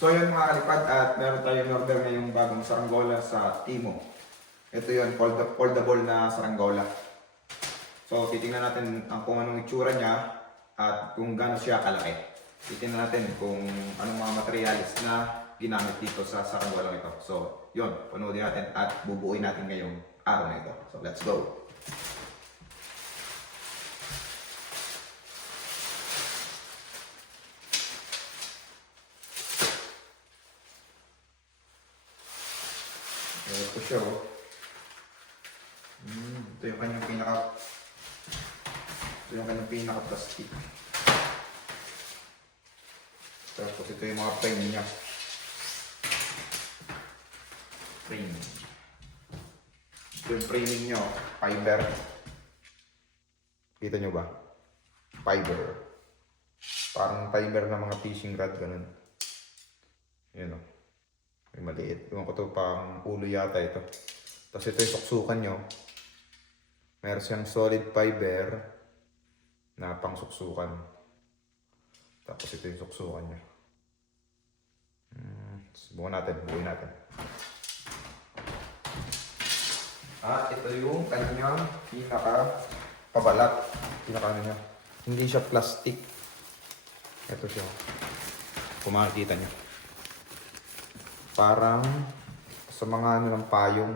So yun mga kalipad, at meron tayong order ngayong bagong saranggola sa Timo. Ito yun, foldable na saranggola. So titingnan natin kung anong itsura niya at kung gaano siya kalaki. Titingnan natin kung anong mga materials na ginamit dito sa saranggola ito. So yun, panoodin natin at bubuuin natin ngayong araw na ito. So let's go! Ito siya oh. Ito yung kanyang pinaka-plastic. Tapos ito yung mga frame niya. Frame. Ito yung framing niya oh. Fiber. Kita nyo ba? Fiber. Parang fiber na mga fishing rod ganun. Yan oh. May maliit. Iwan ko ito pang ulo yata ito. Tapos ito yung suksukan nyo. Meron siyang solid fiber na pang suksukan. Tapos ito yung suksukan nyo. Subukan natin. Buuin natin. At ito yung kanyang pinaka-pabalat. Pinaka-ano nyo. Hindi siya plastic. Ito siya. Kung makikita nyo. Parang sa mga ano ng payong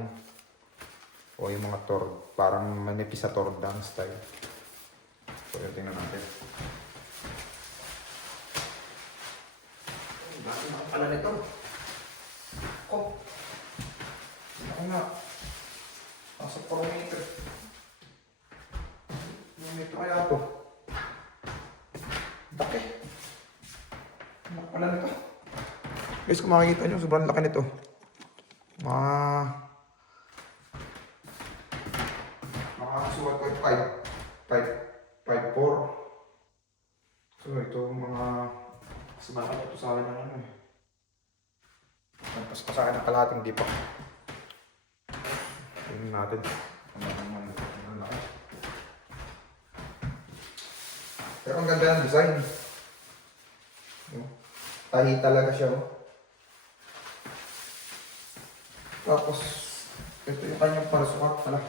o yung mga tord, parang manipis sa tordang style. So yun, tingnan natin. Bakit na pala nito? Oh! Ako nga. Nasa 4 meter. Yung meter kaya ito. Laki. Ano pala nito? Guys, kung makikita nyo, sobrang laki nito. Makakasulat ko 5'4". So ito mga sumakat ito sa akin ng ano eh. Nagpas pa sa akin ng kalahating dipak. Tingnan natin. Ang laki. Pero ang ganda ng design. Tahi talaga siya. Tapos, ito yung kanyang parasukat pala.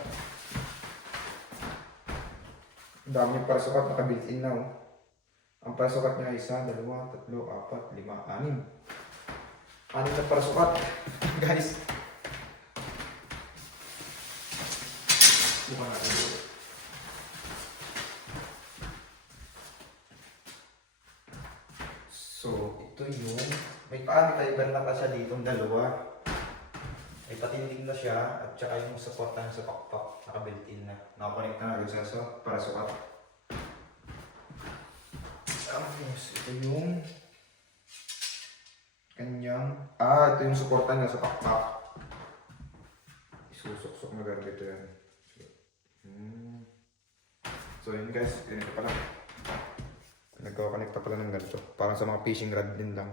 Ang dami yung parasukat, naka-built-in na oh. Ang parasukat niya 1, 2, 3, 4, 5, 6. 6 na parasukat. Guys. Bukan natin dito. So, ito yung may fiber na pa siya dito, dalawa. May patindig na siya at saka yung supportan sa pakpak, naka-built-in na. Nakakonect na agad sa parasukat. Tapos, ito yung kanyang, ito yung supportan na sa pakpak. Isusok-sok na ganda ito yan. So yun guys, ganito pala. Nagkakakonect pa pala ng ganito. Parang sa mga fishing rod din lang.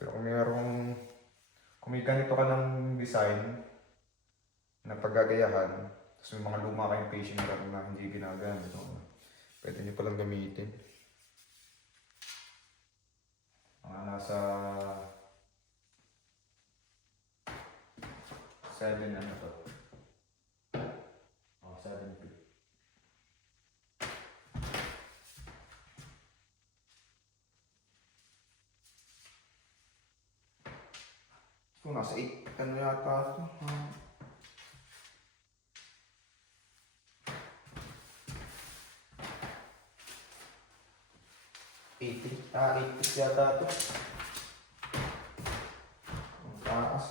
Pero kung may ganito ka ng design na paggagayahan, tapos may mga luma kayong fishing rod na hindi ginagamit, pwede nyo palang gamitin. Mga nasa 7 ano to? 7 feet. So, nasa 8 ano yata ito? 8 feet yata ito. Ang taas.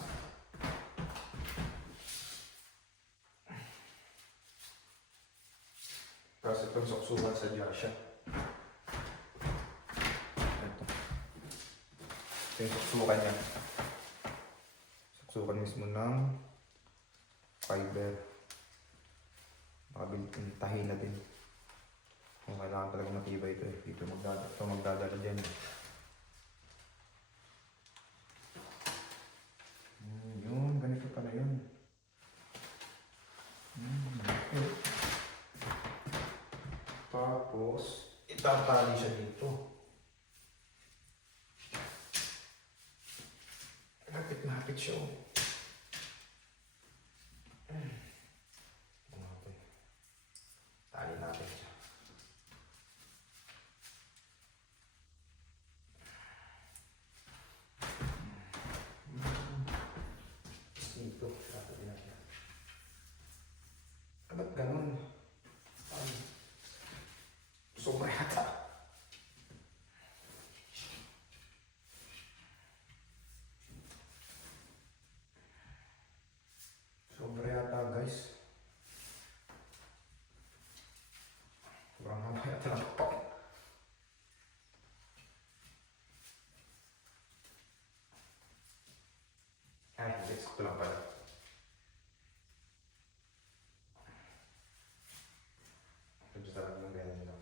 Tapos itong suksukan sa Jasha. Ito. Ito yung suksukan niya. Suksukan mismo ng fiber. Makabuilt-in tahi na din. Kung kailangan talaga matibay ito eh. Dito magdadala dyan eh. Yun, ganito pala yun. Tapos, itatali siya dito. Sobrang haba yata ng kapak. Ay, hindi. Sakto lang pala. Medyo talaga ng ganyan lang.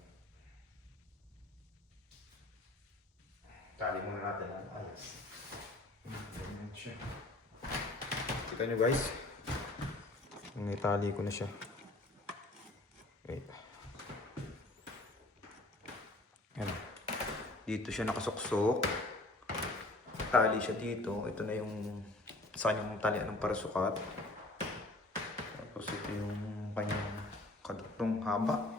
Tali muna natin ang ayos. Ganyan siya. Kita nyo guys. Naitali ko na siya. Wait. Yan. Dito siya nakasuksok. Tali siya dito. Ito na yung saan yung talian ng parasukat. Tapos ito yung kanyang kadutong haba.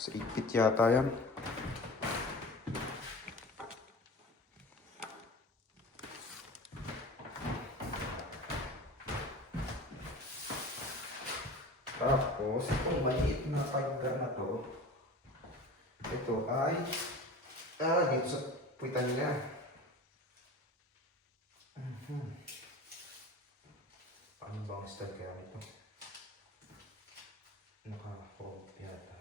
Sa 8 feet yata yan. Tapos, itong maliit na fiber na to, ito ay, dito sa puwitan niya. Paano ba ang style kaya nito? Naka-fold yata.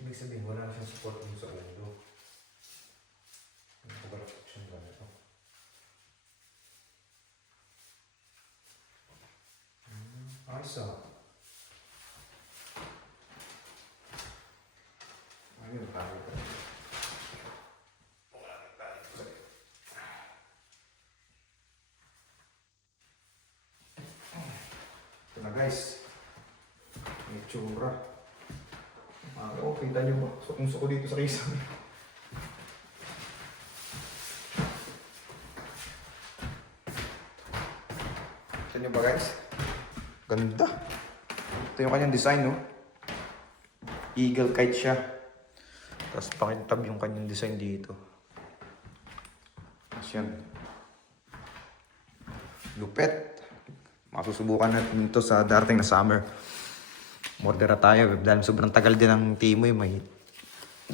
Ibig sabihin, wala na siyang support dun sa ulo. Nakabalakot siyang ganito. Ayos ah. Ayun, tayo ko. Ito na guys. May tsura. Kita nyo ba? Sukong-suko dito sa kisame. Kita nyo ba guys? Ganda. Ito yung kanyang design, no? Eagle kite siya. Tapos pakintab yung kanyang design dito. Tapos yan. Lupet. Masusubukan natin ito sa darating na summer. Mordera tayo. Dahil sobrang tagal din ng Timoy. May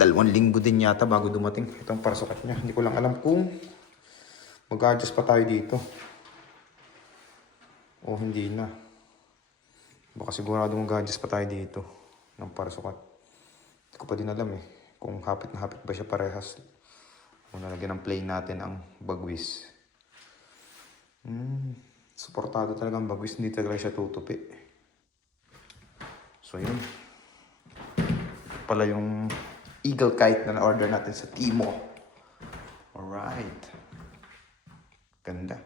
2 linggo din yata bago dumating. Itong parasukat niya. Hindi ko lang alam kung mag-adjust pa tayo dito. O hindi na. Baka sigurado mag-adjust pa tayo dito ng parasukat. Hindi ko pa din alam eh. Kung hapit na hapit ba siya parehas. Kung nalagyan ng plane natin ang bagwis. Suportado talaga ang bagwis. Hindi talaga siya tutupi. So yun. Pala yung Eagle Kite na na-order natin sa Timo. Alright. Ganda.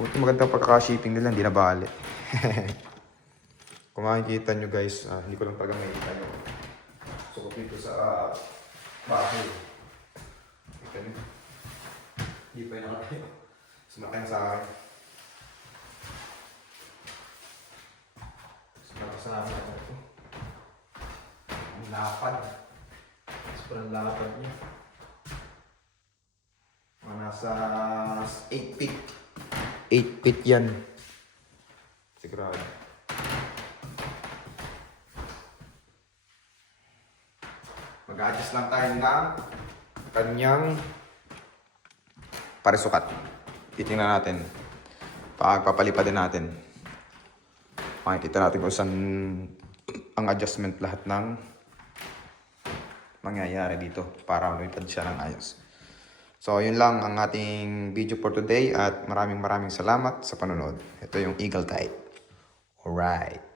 Buti maganda pagkaka-shipping nila, hindi na bali. Kung makikita nyo guys, hindi ko lang talaga makikita nyo. So, dito sa bahay. Kita nyo. Hindi pa yun nakatayo. Sumakay sa akin. Sumakay sa akin ako ito. Ang lapad. Sobrang lapad niya. Mga nasa 8 feet. 8 feet yan. Sigurado. Mag-adjust lang tayo ng kanyang parisukat. Titingnan natin. Pagpapalipa din natin. Makikita natin kung saan ang adjustment lahat ng mangyayari dito para lumipad siya ng ayos. So, yun lang ang ating video for today at maraming salamat sa panonood. Ito yung Eagle Kite. Alright.